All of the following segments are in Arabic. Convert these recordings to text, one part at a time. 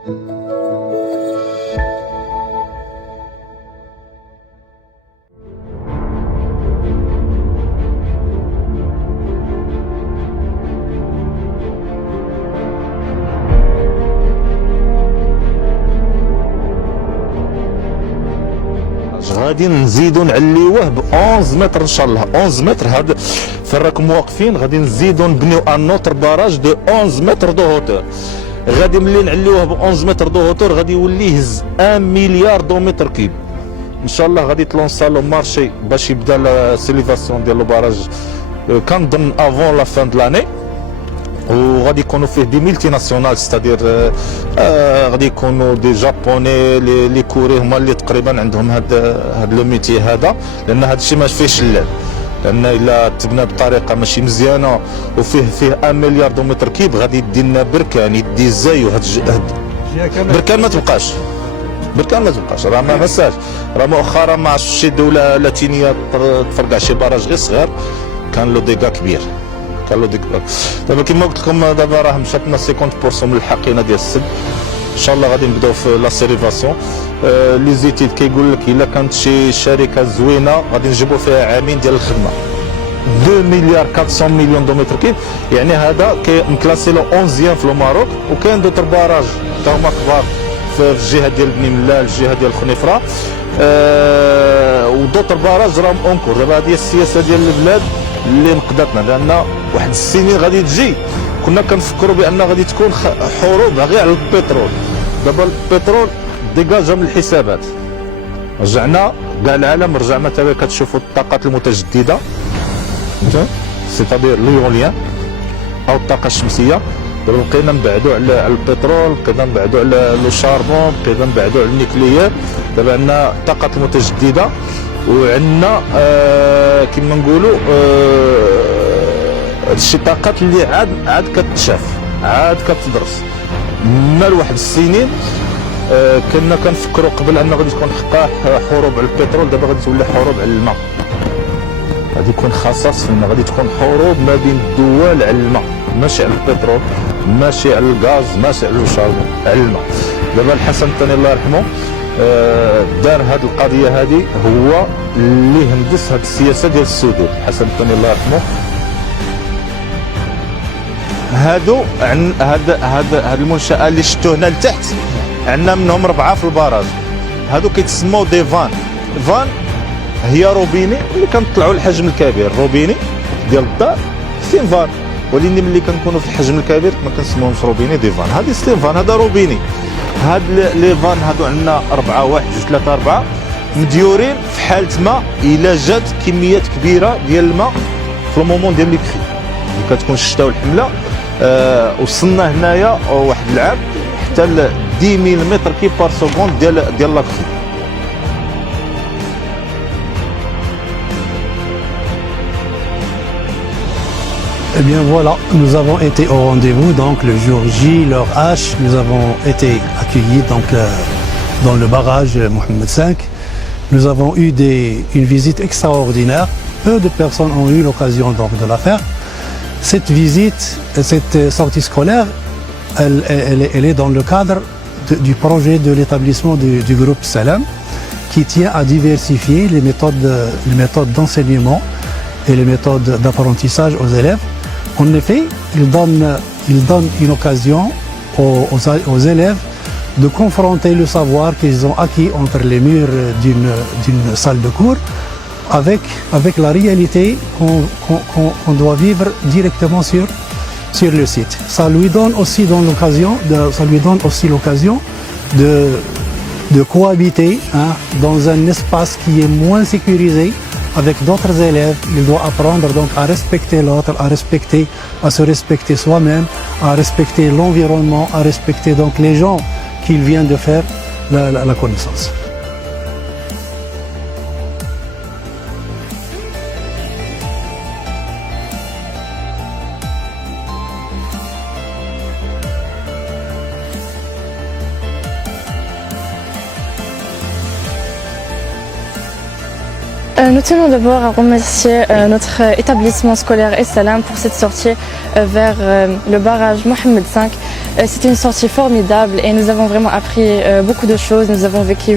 غادي نزيدو نعليوه ب 11 متر ان شاء الله. 11 متر هاد فين راكم واقفين غادي نزيدو نبنيو ان اوتر باراج دو 11 متر دو هوتور. غادي ملي نعليوه ب 11 متر دو هوتور غادي يولي يهز 1 مليار دو متر كيب. ان شاء الله غادي تلونسالو مارشي باش يبدا لا سيليفاسيون ديال الباراج كنظن افون لا فان دو لاني. وغادي يكونوا فيه دي ملتي ناسيونال ستادير غادي يكونوا دي جابوني لي كوري هما اللي تقريبا عندهم هاد لو ميتي هذا، لان هذا الشيء ما فيهش اللعب، لان الا تبنى بطريقه ماشي مزيانه وفيه 1 مليار دو متر كيب غادي يدي لنا بركان يدي زاي وهاد بركان ما تبقاش. بركان ما تبقاش راه ما مساش. راه مؤخرا ما عرفتش شي دوله لاتينيه تفرقع شي باراج غير صغير كان له ديكا كبير. دابا كما قلت لكم دابا راه مشات لنا 50% من الحقينه ديال السد. ان شاء الله غادي نبداو في لا سيريفاسيون. لي زيتيد كيقول لك الا كانت شي شركه زوينه غادي نجيبوا فيها عامين ديال الخدمه. 2 مليار 400 مليون دو متر كيب، يعني هذا مكلاسي لو 11 في الماروك. وكاين دوطر باراج تا هما كبار في الجهه ديال بني ملال الجهه ديال خنيفره، ودوطر باراج راهم اونكور. دابا هذه السياسه ديال البلاد اللي نقدتنا، لان واحد السنين غادي تجي كنا كنفكروا بان غادي تكون حروب غير على البترول. دابا البترول ديجاجا من الحسابات، رجعنا كاع العالم رجع. مثلا كتشوفوا الطاقات المتجدده سيتادير ليوليان او الطاقه الشمسيه. دابا بقينا نبعدوا على البترول، بقينا نبعدوا على لو شاربون، بقينا نبعدوا على النيكليير. دابا عندنا الطاقات المتجدده وعندنا كما نقولوا هادشي طاقات اللي عاد كتشاف عاد كتدرس. مال واحد السنين كنا كنفكروا قبل ان غادي تكون حروب على البترول، دابا غادي تولي حروب على الماء. غادي يكون خصاص فينا، غادي تكون حروب ما بين الدول على الماء، ماشي على البترول، ماشي على الغاز، ماشي على الشاربون، على الماء. دابا الحسن الثاني الله يرحمه دار هذه القضيه هذه، هو اللي هندس هذه السياسه ديال السدود. الحسن الثاني الله يرحمه هاد المنشاه اللي شفتوا هنا لتحت عندنا منهم 4 في البراج. هادو كيتسموا دي فان. هي روبيني اللي كنطلعوا الحجم الكبير، روبيني ديال الدار ستين فان، ولكن ملي كنكونوا في الحجم الكبير ما كنسموهمش روبيني، دي فان. هذه ستين فان، هذا روبيني. هاد لي فان هادو عندنا 4 1 2 3 4 مديورين في حاله ما الا جات كميات كبيره ديال الماء في المومون ديال لي كري اللي كتكون الشتاء والحمله. وصلنا هنايا واحد العام حتى ل 10000 متر كيب بار سكوند ديال لا كري. Eh bien voilà, nous avons été au rendez-vous, donc le jour J, l'heure H, nous avons été accueillis donc, dans le barrage Mohammed V. Nous avons eu une visite extraordinaire, peu de personnes ont eu l'occasion donc de la faire. Cette visite, cette sortie scolaire, elle est dans le cadre du projet de l'établissement du groupe Salam, qui tient à diversifier les méthodes d'enseignement et les méthodes d'apprentissage aux élèves. En effet, il donne une occasion aux élèves de confronter le savoir qu'ils ont acquis entre les murs d'une salle de cours avec la réalité qu'on doit vivre directement sur le site. Ça lui donne aussi l'occasion de cohabiter dans un espace qui est moins sécurisé avec d'autres élèves. Il doit apprendre donc à respecter l'autre, à se respecter soi-même, à respecter l'environnement, à respecter donc les gens qu'il vient de faire la connaissance. Nous tenons d'abord à remercier notre établissement scolaire Salam pour cette sortie vers le barrage Mohammed V. C'était une sortie formidable et nous avons vraiment appris beaucoup de choses, nous avons vécu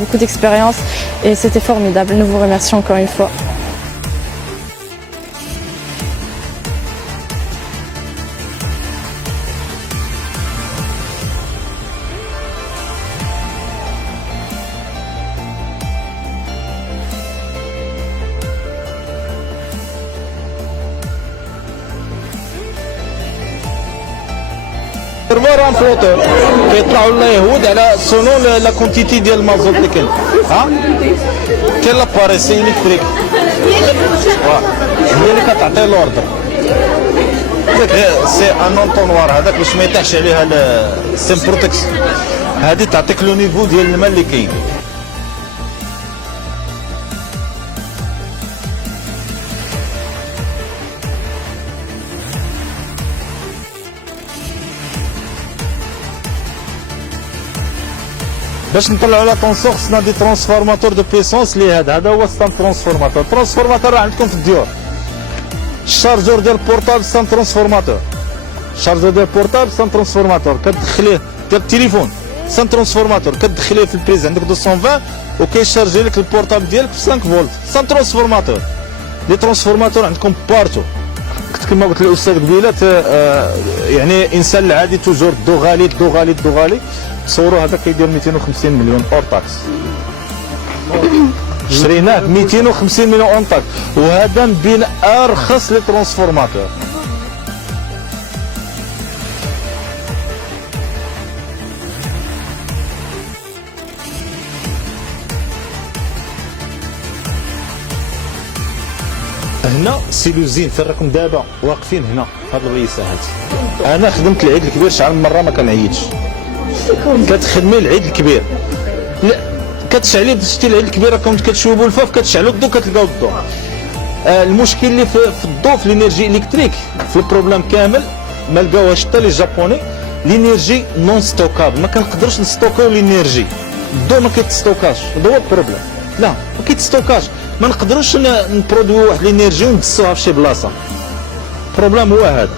beaucoup d'expériences et c'était formidable. Nous vous remercions encore une fois. راه فلوتور كيطلعوا لنا يهود على سونون لا كونتيتي ديال المازوت اللي كاين ها كاين لاباري سي الكتريك هي اللي كتعطي لوردر سي ان اونطونوار هذاك باش ما يطيحش عليها السيم بروتكس هذه تعطيك لو نيفو ديال الماء اللي كاين. باش نطلعوا لا طونسور خصنا دي ترانسفورماتور دو بيسونس اللي هذا هو ستان ترانسفورماتور. ترانسفورماتور راه عندكم في الديور. الشارجور ديال البورتابل ستان ترانسفورماتور. الشارجور ديال البورتابل ستان ترانسفورماتور كتدخليه ديال التليفون ستان ترانسفورماتور كتدخليه في البريز عندك 220 وكيشارجي لك البورتابل ديالك ب 5 فولت ستان ترانسفورماتور. لي ترانسفورماتور عندكم بارتو. كما قلت الاستاذ قبيله يعني انسان العادي توجور دو غالي تصوروا هذا كيدير 250 مليون اور تاكس شريناه ب 250 مليون اون تاكس وهذا من بين ارخص لي ترانسفورماتور. هنا سي لوزين فين راكم دابا واقفين هنا هاد الرئيسه هادي. انا خدمت العيد الكبير شحال من مره ما كنعيدش. كتخدمي العيد الكبير لا كتشعلي شتي العيد الكبير راكم كتشوبوا الفاف كتشعلوا الضو كتلقاو الضو. المشكل اللي في الضو في الانرجي الكتريك في البروبليم كامل ما لقاوهاش حتى لي جابوني. الانرجي نون ستوكابل ما كنقدروش نستوكاو الانرجي. الضو ما كيتستوكاش هذا هو البروبليم. لا ما كيتستوكاش ما نقدروش نبرودويو واحد الانرجي وندسوها في شي بلاصه. البروبليم هو هذا.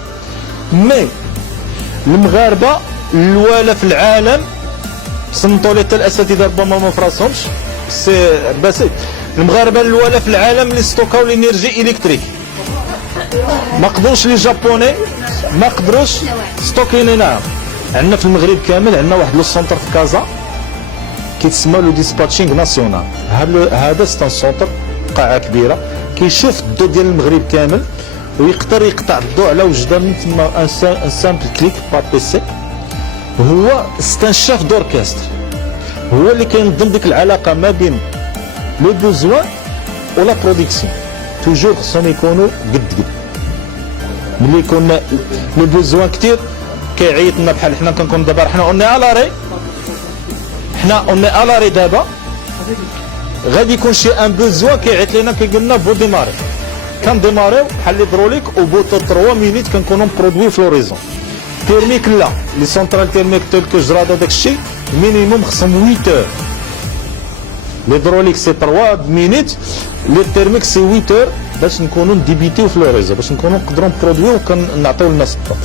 مي المغاربه الاولى في العالم صنتوا لي حتى الاساتذه ربما ما فراسهمش سي بسيط. المغاربه الاولى في العالم اللي ستوكاو الانرجي الكتريك. ما قدروش لي جابوني ما قدروش ستوكينينا. عندنا في المغرب كامل عندنا واحد لو سونتر في كازا كيتسمى لو ديسباتشينغ ناسيونال. هذا ستان سونتر قاعه كبيره كيشوف الضو ديال المغرب كامل ويقدر يقطع الضوء على وجده من تما ان سامبل كليك با بي سي. هو ستان شاف دوركستر هو اللي كينظم ديك العلاقه ما بين لو بوزوان ولا برودكسيون. توجور خصهم يكونوا قد ملي يكون لو بوزوان كثير كيعيط لنا بحال حنا كنكون دابا حنا اوني الاري دابا غادي يكون شي ان بوزوان كيعيط لنا كيقول لنا فو ديماري كنديماريو بحال ليدروليك وبوطو 3 مينيت كنكونوا برودوي فلوريزون. تيرميك لا لي سونترال تيرميك تيل كو جرادا داك الشيء مينيموم خصهم 8 اور. ليدروليك سي 3 مينيت لي تيرميك سي 8 اور باش نكونوا نديبيتيو فلوريزون باش نكونوا نقدروا نبرودويو وكنعطيو للناس الضوء.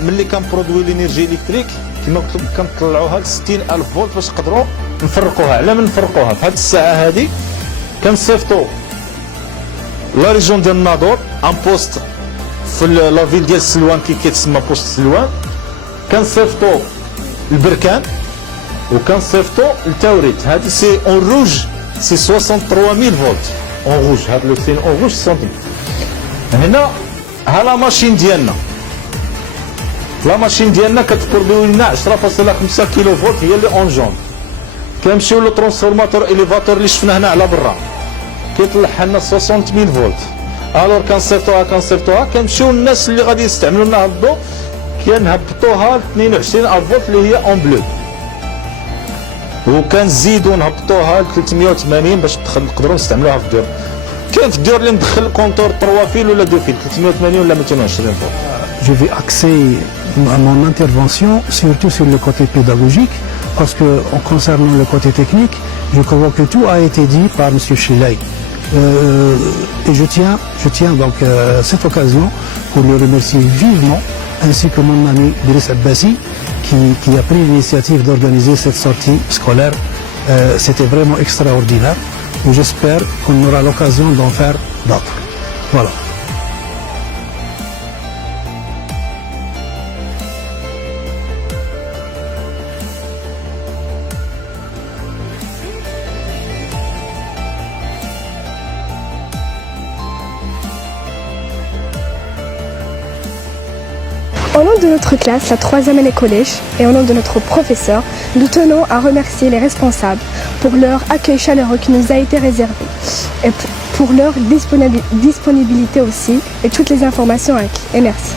ملي كان برودوي لينيرجي الكتريك كما قلت لكم كنطلعوها ل 60000 فولت باش نقدروا نفرقوها. على من نفرقوها في هذه الساعه هذه كنصيفطوا لا ريجون ديال الناظور ان بوست في لا فيل ديال سلوان كيتسمى بوست سلوان. كنصيفطوا البركان وكنصيفطوا التوريت. هذا سي اون روج سي 63000 فولت اون روج. هذا لو سين اون روج 60. هنا ها لا ماشين ديالنا كتبرودوي لنا 10.5 كيلو فولت هي اللي اون جون. كنمشيو لو ترانسفورماتور اليفاتور اللي شفنا هنا على برا كيطلع لنا 60000 فولت. الور كنصيفطوها كنمشيو للناس اللي غادي يستعملوا لنا هاد الضو كنهبطوها ل 22000 فولت اللي هي اون بلو وكنزيدو نهبطوها ل 380 باش نقدروا نستعملوها في الديور. كاين في الديور اللي مدخل الكونتور 3 فيل ولا 2 فيل 380 ولا 220 فولت. Je vais axer mon intervention surtout sur le côté pédagogique parce que concernant le côté technique, je crois que tout a été dit par M. Chilay. Et je tiens donc cette occasion pour le remercier vivement, ainsi que mon ami Driss Abbasi, qui a pris l'initiative d'organiser cette sortie scolaire. C'était vraiment extraordinaire. J'espère qu'on aura l'occasion d'en faire d'autres. Voilà. Au nom de notre classe, la 3e année collège, et au nom de notre professeur, nous tenons à remercier les responsables pour leur accueil chaleureux qui nous a été réservé et pour leur disponibilité aussi et toutes les informations acquises. Et merci.